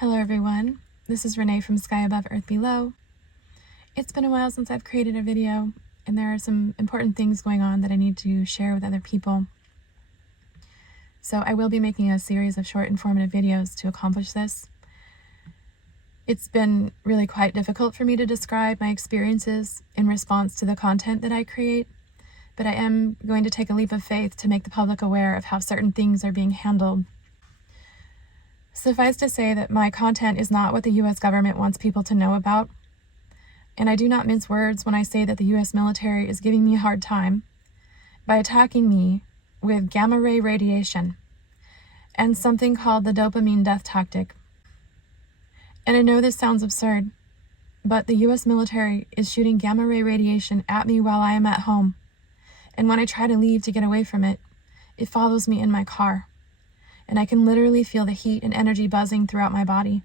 Hello everyone, this is Renee from Sky Above Earth Below. It's been a while since I've created a video, and there are some important things going on that I need to share with other people. So I will be making a series of short informative videos to accomplish this. It's been really quite difficult for me to describe my experiences in response to the content that I create, but I am going to take a leap of faith to make the public aware of how certain things are being handled. Suffice to say that my content is not what the U.S. government wants people to know about, and I do not mince words when I say that the U.S. military is giving me a hard time by attacking me with gamma ray radiation and something called the dopamine death tactic. And I know this sounds absurd, but the U.S. military is shooting gamma ray radiation at me while I am at home, and when I try to leave to get away from it, it follows me in my car. And I can literally feel the heat and energy buzzing throughout my body.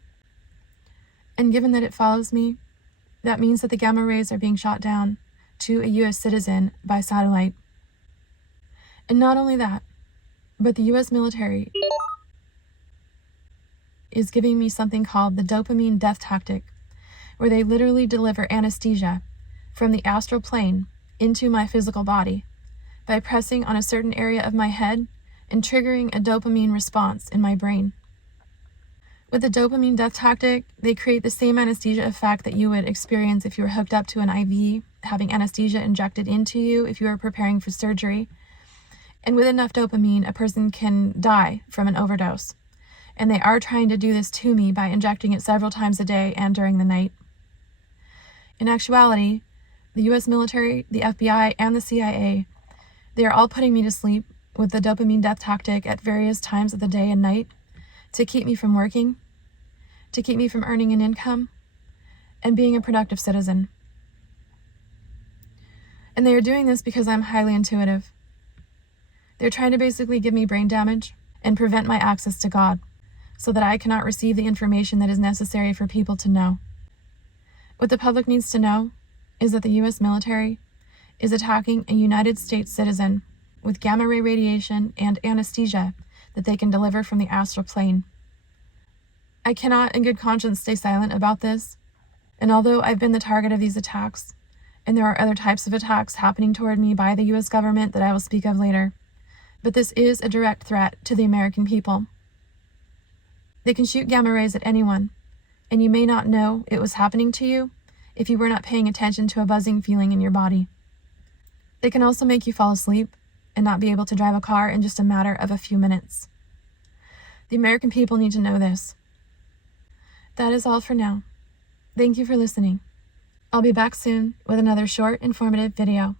And given that it follows me, that means that the gamma rays are being shot down to a U.S. citizen by satellite. And not only that, but the U.S. military is giving me something called the dopamine death tactic, where they literally deliver anesthesia from the astral plane into my physical body by pressing on a certain area of my head and triggering a dopamine response in my brain. With the dopamine death tactic, they create the same anesthesia effect that you would experience if you were hooked up to an IV, having anesthesia injected into you if you were preparing for surgery. And with enough dopamine, a person can die from an overdose. And they are trying to do this to me by injecting it several times a day and during the night. In actuality, the U.S. military, the FBI, and the CIA, they are all putting me to sleep with the dopamine death tactic at various times of the day and night to keep me from working, to keep me from earning an income, and being a productive citizen. And they are doing this because I'm highly intuitive. They're trying to basically give me brain damage and prevent my access to God so that I cannot receive the information that is necessary for people to know. What the public needs to know is that the U.S. military is attacking a United States citizen with gamma ray radiation and anesthesia that they can deliver from the astral plane. I cannot in good conscience stay silent about this, and although I've been the target of these attacks, and there are other types of attacks happening toward me by the U.S. government that I will speak of later, but this is a direct threat to the American people. They can shoot gamma rays at anyone, and you may not know it was happening to you if you were not paying attention to a buzzing feeling in your body. They can also make you fall asleep and not be able to drive a car in just a matter of a few minutes. The American people need to know this. That is all for now. Thank you for listening. I'll be back soon with another short, informative video.